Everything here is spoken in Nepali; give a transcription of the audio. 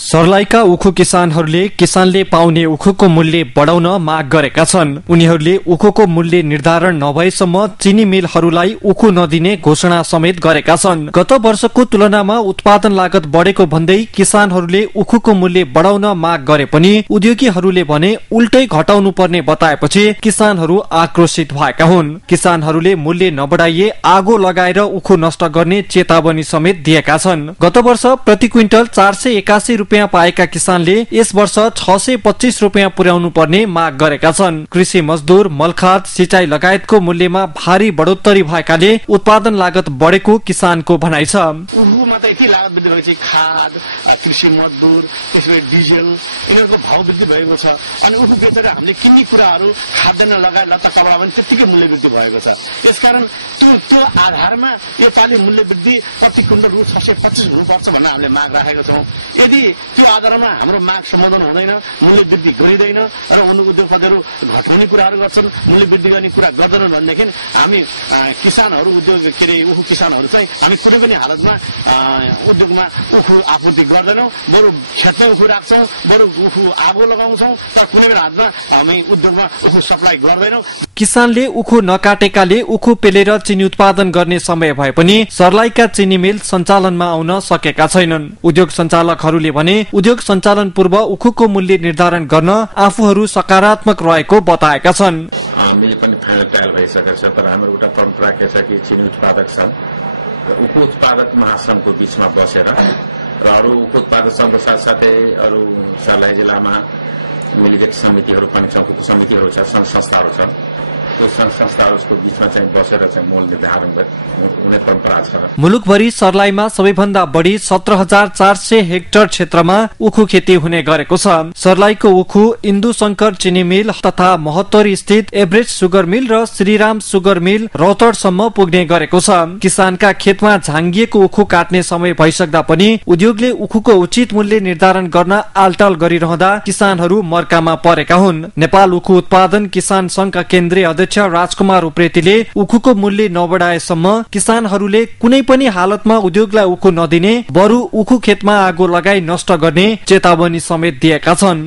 सर्लाहीका उखु किसानहरूले किसानले पाउने उखुको मूल्य बढाउन माग गरेका छन्। उनीहरूले उखुको मूल्य निर्धारण नभएसम्म चिनी मिलहरूलाई उखु नदिने घोषणा समेत गरेका छन्। गत वर्षको तुलनामा उत्पादन लागत बढेको भन्दै किसानहरूले उखुको मूल्य बढाउन माग गरे पनि उद्योगीहरूले भने उल्टै घटाउनु पर्ने बताएपछि किसानहरू आक्रोशित भएका हुन्। किसानहरूले मूल्य नबढाइए आगो लगाएर उखु नष्ट गर्ने चेतावनी समेत दिएका छन्। गत वर्ष प्रति क्विन्टल 481 रुपियाँ पाएका किसानले यस वर्ष 625 रुपियाँ पुर्याउनु पर्ने माग गरेका छन्। कृषि मजदुर, मलखाद, सिंचाई लगायतको मूल्यमा भारी बढोत्तरी भएकाले उत्पादन लागत बढेको किसानको भनाइ छ। उखुमा त यति लागत वृद्धि भएको छ, खाद, कृषि मजदुर, त्यसपछि डिजेल यिनीहरूको भाव वृद्धि भएको छ। अनि उखु बेचेर हामीले किन्ने कुराहरू खाद्यान्न लगायत लत्ता कपडा पनि त्यत्तिकै मूल्य वृद्धि भएको छ। यसकारण त्यो आधारमा यो पालि मूल्य वृद्धि प्रति क्विन्टल रु 625 हुनुपर्छ भन्ने हामीले माग राखेका छौँ। यदि त्यो आधारमा हाम्रो माग सम्बोधन हुँदैन, मूल्य वृद्धि गरिँदैन र उद्योगपतिहरू घटाउने कुराहरू गर्छन्, मूल्य वृद्धि गर्ने कुरा गर्दैनन् भनेदेखि हामी किसानहरू उखु किसानहरू चाहिँ हामी कुनै पनि हालतमा उद्योगमा उखु आपूर्ति गर्दैनौँ, बरु खेतमै उखु राख्छौँ, बरु उखु आगो लगाउँछौँ, तर कुनै पनि हालतमा हामी उद्योगमा उखु सप्लाई गर्दैनौँ। किसानले उखु नकाटेकाले उखु पेलेर चिनी उत्पादन गर्ने समय भए पनि सर्लाहीका चिनी मिल सञ्चालनमा आउन सकेका छैनन्। उद्योग सञ्चालकहरूले भने उद्योग सञ्चालन पूर्व उखुको मूल्य निर्धारण गर्न आफूहरू सकारात्मक रहेको बताएका छन्। मिल पनि फाइनल ट्रायल भइसकेको छ, तर हाम्रो एउटा परम्परा के छ कि चिनी उत्पादक छ र उखु उत्पादक महासंघको बीचमा बसेर र अरू उखु उत्पादक संघको साथसाथै अरू सर्लाही जिल्लामा मिलगेट समितिहरू पनि छ, उखु समितिहरू छ, संघ संस्थाहरू छ। त्यो संघ संस्थाहरूको बीचमा चाहिँ बसेर चाहिँ मूल्य निर्धारण हुने परम्परा छ। मुलुकभरि सर्लाहीमा सबैभन्दा बढी 17,400 हेक्टर क्षेत्रमा उखु खेती हुने गरेको छ। सर्लाहीको उखु इन्दु शंकर चिनी मिल तथा महोत्तरी स्थित एभरेस्ट सुगर मिल र श्रीराम सुगर मिल रौतडसम्म पुग्ने गरेको छ। किसानका खेतमा झाङ्गिएको उखु काट्ने समय भइसक्दा पनि उद्योगले उखुको उचित मूल्य निर्धारण गर्न आलटाल गरिरहँदा किसानहरू मर्कामा परेका हुन्। नेपाल उखु उत्पादन किसान संघका केन्द्रीय अध्यक्ष राजकुमार उप्रेतीले उखुको मूल्य नबढाएसम्म किसानहरूले कुनै पनि हालतमा उद्योगलाई उखु नदिने, बरु उखु खेतमा आगो लगाई नष्ट गर्ने चेतावनी समेत दिएका छन्।